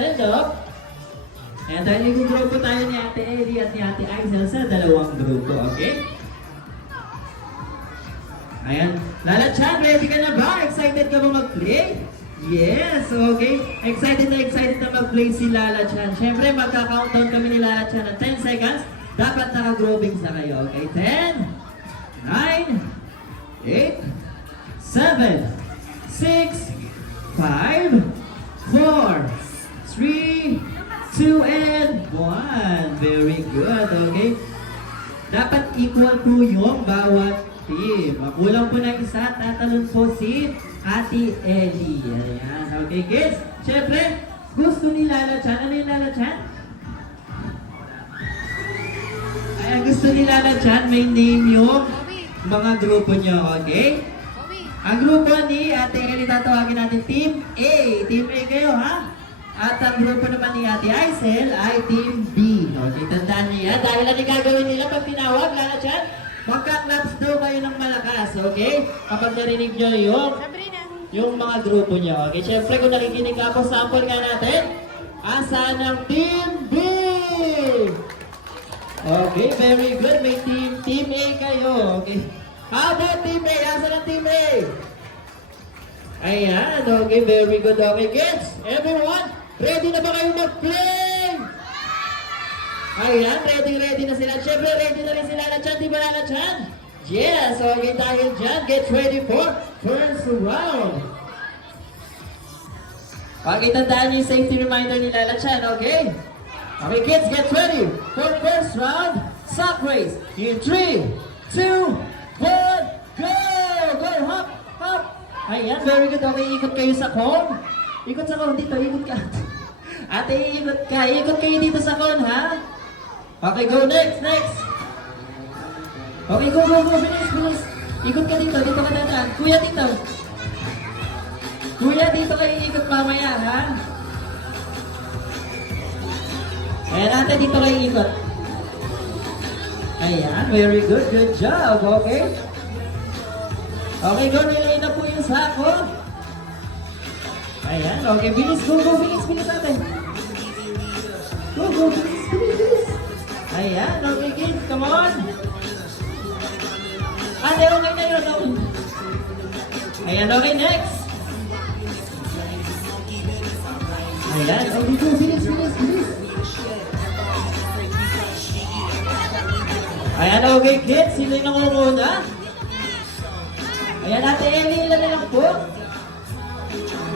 stand up. Ayan, dahil nag-grupo tayo ni Ate Ellie at ni Ate Aizel sa dalawang grupo, okay? Ayan. Lala Chan, ready ka na ba? Excited ka ba mag-play? Yes, okay. Excited na mag-play si Lala Chan. Siyempre, magka-countdown kami ni Lala Chan ng 10 seconds. Dapat naka-groupings na kayo, okay? 10, 9, 8, 7, 6, 5, 4, 3, 2, and 1. Very good, okay? Dapat equal po yung bawat team. Kulang po ng isa, tatalon po si Ate Ellie. Ayan, okay kids? Siyempre, gusto ni Lala Chan. Ano yung Lala Chan? Ayan, gusto ni Lala Chan, may name yung mga grupo nyo, okay? Ang grupo ni Ate Ellie, tatawagin natin Team A. Team A kayo, ha? At ang grupo naman ni Ate Aizel ay Team B. Okay, tandaan niyo yan. Dahil ano yung gagawin nila pag tinawag, Lala Chan? Magka-claps daw kayo ng malakas, okay? Kapag narinig nyo yung mga grupo nyo, okay? Siyempre, kung nakikinig ka po, sample nga natin. Asan ang Team B? Okay, very good. May Team A kayo, okay? How about Team A? Asan ang Team A? Ayan, okay, very good. Okay, kids, everyone, ready na ba kayo mag-play? Ayan, ready na sila. Siyempre, ready na rin si Lala Chan. Di ba, Lala Chan? Yes, okay, dahil dyan, get ready for first round. Okay, tandaan niyo yung safety reminder ni Lala Chan, okay? Okay, kids, get ready for first round, sock race. In 3, 2, 1, go! Go, hop, hop! Ayan, very good. Okay, ikot kayo sa cone. Ikot sa cone dito, ikot ka. Ate, ikot ka. Ikot kayo dito sa cone, ha? Okay, go next. Okay, go. Bilis. Ikot ka dito ka dadaan. Kuya, dito kayo ikot mamaya, ha? Ayan, ate, dito kayo ikot. Ayan, very good. Good job, okay? Okay, go. Nilay na po yung sako. Ayan, okay. Bilis, go. Bilis, ate. Go. Bilis. Ayan, okay, kids. Come on. Ate, okay na yun. Ayan, okay, next. Ayan, okay, go. Bilis. Ayan, okay, kids. Sino yung nangunguna? Ayan, Ate Ellie, ilan na lang po?